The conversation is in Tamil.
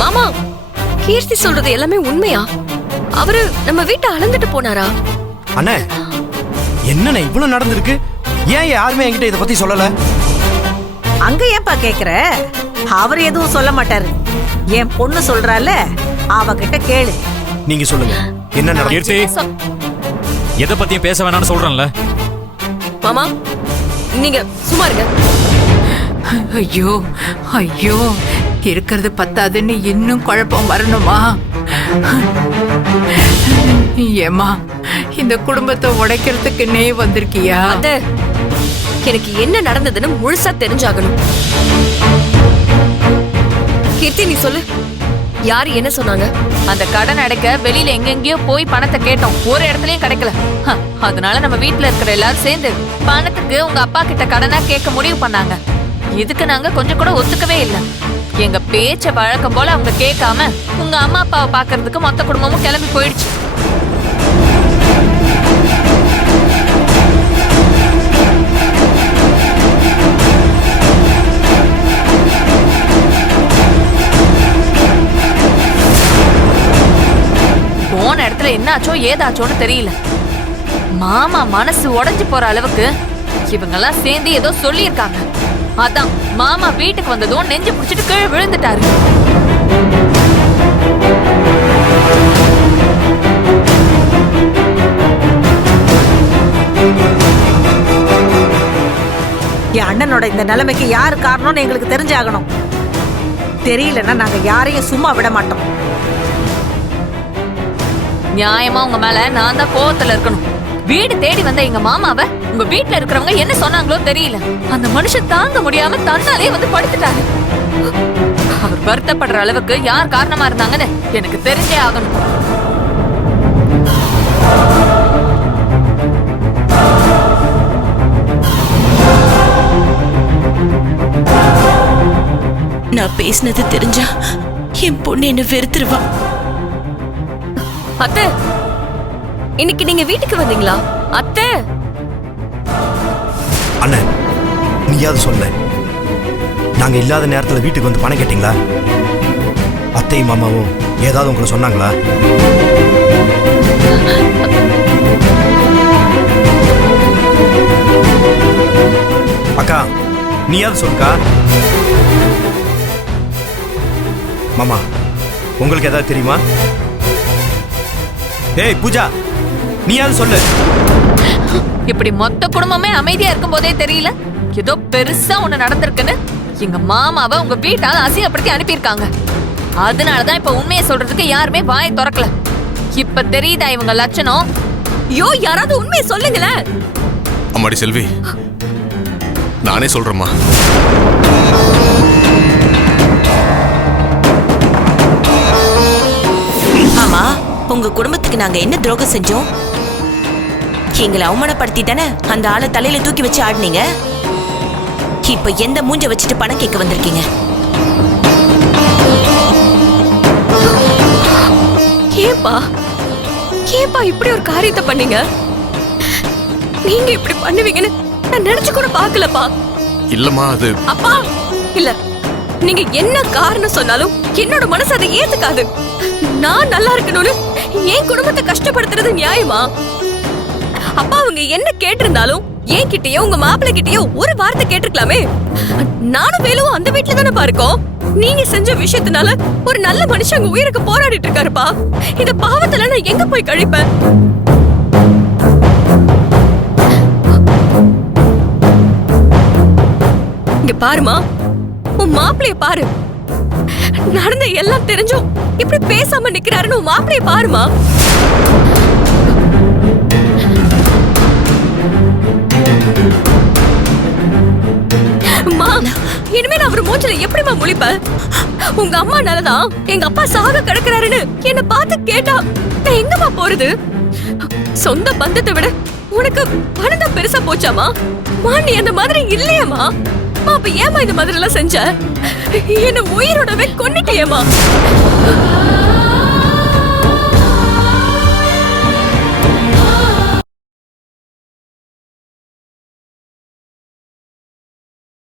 மாமா, கீர்த்தி சொல்றது எல்லாமே உண்மையா? அவரு நம்ம வீட்டை அளந்துட்டு போனாரா? அண்ணே, என்னண்ணே இவ்வளவு நடந்திருக்கு? ஏன் யாருமே என்கிட்ட இத பத்தி சொல்லல? அங்க ஏன்பா கேக்குற? அவர் எதுவும் சொல்ல மாட்டாரு. என் பொண்ணு சொல்றால, அவகிட்ட கேளு. நீங்க சொல்லுங்க, என்ன நடந்துச்சு? எதை பத்தியும் பேச வேணாம்னு சொல்றேன்ல. மாமா, நீங்க சும்மா இருங்க. ஐயோ ஐயோ, இருக்கிறது பத்தாதுன்னு இன்னும் குழப்பம் வரணுமா? ஏமா, இந்த குடும்பத்தை உடைக்கிறதுக்கு நே வந்திருக்கியா? அத்தை, எனக்கு என்ன நடந்ததுன்னு முழுசா தெரிஞ்சாகணும். கீர்த்தி, நீ சொல்லு, யாரு என்ன சொன்னாங்க? அந்த கடன் அடைக்க வெளியில எங்கெங்கயோ போய் பணத்தை கேட்டோம், ஒரு இடத்துலயும் கிடைக்கல. அதனால நம்ம வீட்டுல இருக்கிற எல்லாரும் சேர்ந்து பணத்துக்கு உங்க அப்பா கிட்ட கடனா கேட்க முடிவு பண்ணாங்க. இதுக்கு நாங்க கொஞ்சம் கூட ஒத்துக்கவே இல்லை. எங்க பேச்ச வழக்கம் போல அவங்க கேட்காம உங்க அம்மா அப்பாவை பாக்குறதுக்கு மொத்த குடும்பமும் கிளம்பி போயிடுச்சு. போன இடத்துல என்னாச்சோ ஏதாச்சோன்னு தெரியல. மாமா மனசு உடைஞ்சு போற அளவுக்கு இவங்கெல்லாம் சேர்ந்து ஏதோ சொல்லியிருக்காங்க. அதான் மாமா வீட்டுக்கு வந்ததும் நெஞ்சு பிடிச்சிட்டு கீழே விழுந்துட்டாரு. என் அண்ணனோட இந்த நிலைமைக்கு யாரு காரணம்னு எங்களுக்கு தெரிஞ்சாகணும். தெரியலன்னா நாங்க யாரையும் சும்மா விட மாட்டோம். நியாயமா உங்க மேல நான் தான் கோவத்துல இருக்கணும். வீடு தேடி வந்த எங்க மாமாவை உங்க வீட்டுல இருக்கிறவங்க என்ன சொன்னாங்களோ தெரியல, அந்த மனுஷன் தாங்க முடியாம தன்னாலே வந்து படுத்துட்டாரு. அவர் வருத்தப்படுற அளவுக்கு யார் காரணமா இருந்தாங்கன்னு எனக்கு தெரிஞ்சே ஆகணும். நான் பேசினது தெரிஞ்சா என் பொண்ணு என்ன வெறுத்துருவா. அத்தை, இன்னைக்கு நீங்க வீட்டுக்கு வந்தீங்களா? அத்தை, அண்ணே, நீயாவது சொல்ல, நாங்க இல்லாத நேரத்துல வீட்டுக்கு வந்து பணம் கேட்டீங்களா? அத்தையும் மாமாவும் ஏதாவது உங்களை சொன்னாங்களா? அக்கா, நீயாவது சொல்லுக்கா. மாமா, உங்களுக்கு ஏதாவது தெரியுமா? ஏய் பூஜா, நீயாவது சொல்லு. இப்படி மொத்த குடும்பமே அமைதியா இருக்கும் போதே தெரியல, ஏதோ பெருசா ஒண்ணு நடந்திருக்குன்னு எங்க மாமாவை உங்க வீட்டால அசிங்கப்படுத்தி அனுப்பியிருக்காங்க. அதனாலதான் இப்ப உண்மையை சொல்றதுக்கு யாருமே வாயை திறக்கல. இப்ப தெரியுதா இவங்க லட்சணம்? யோ, யாராவது உண்மையை சொல்லுங்களேன். அம்மாடி செல்வி, நானே சொல்றேம்மா. ஆமா, உங்க குடும்பத்துக்கு நாங்க என்ன துரோகம் செஞ்சோம்? எங்களை அவமானப்படுத்தி தானே அந்த ஆளை தலையில தூக்கி வச்சு ஆடுனீங்க. இப்ப எந்த மூஞ்ச வச்சுட்டு பணம் கேட்க வந்திருக்கீங்க? ஏப்பா இப்படி ஒரு காரியத்தை பண்ணீங்க? நீங்க இப்படி பண்ணுவீங்கன்னு நான் நினைச்சு கூட பாக்கலப்பா. இல்லம்மா, அது அப்பா இல்ல, நீங்க என்ன காரணம் சொன்னாலும் என்னோட மனசு அதை ஏத்துக்காது. நான் நல்லா இருக்கணும்னு என் குடும்பத்தை கஷ்டப்படுத்துறது நியாயமா? அப்பா அவங்க என்ன கேட்டிருந்தாலும் என் கிட்டயோ உங்க மாப்பிள்ளை கிட்டயோ ஒரு வார்த்தை கேட்டிருக்கலாமே. நானும் வேலும் அந்த வீட்டுல தானே இருக்கோம். நீங்க செஞ்ச விஷயத்தினால ஒரு நல்ல மனுஷன் அங்க உயிருக்கு போராடிட்டு இருக்காருப்பா. இந்த பாவத்துல நான் எங்க போய் கழிப்பேன்? இங்க பாருமா, உன் மாப்பிளைய பாரு. நடந்த எல்லாம் தெரிஞ்சும் இப்படி பேசாம நிக்கிறாருன்னு உன் மாப்பிளைய பாருமா. இனிமே நான் அவர் மூஞ்சில எப்படிமா முழிப்ப? உங்க அம்மானாலதான் எங்க அப்பா சாக கிடக்குறாருன்னு என்ன பார்த்து கேட்டா நான் எங்கம்மா போறது? சொந்த பந்தத்தை விட உனக்கு பணம் தான் பெருசா போச்சாமா? நீ அந்த மாதிரி இல்லையம்மா. அப்ப ஏமா இந்த மாதிரி எல்லாம் செஞ்ச? என்ன உயிரோடவே கொன்னுட்டியேமா.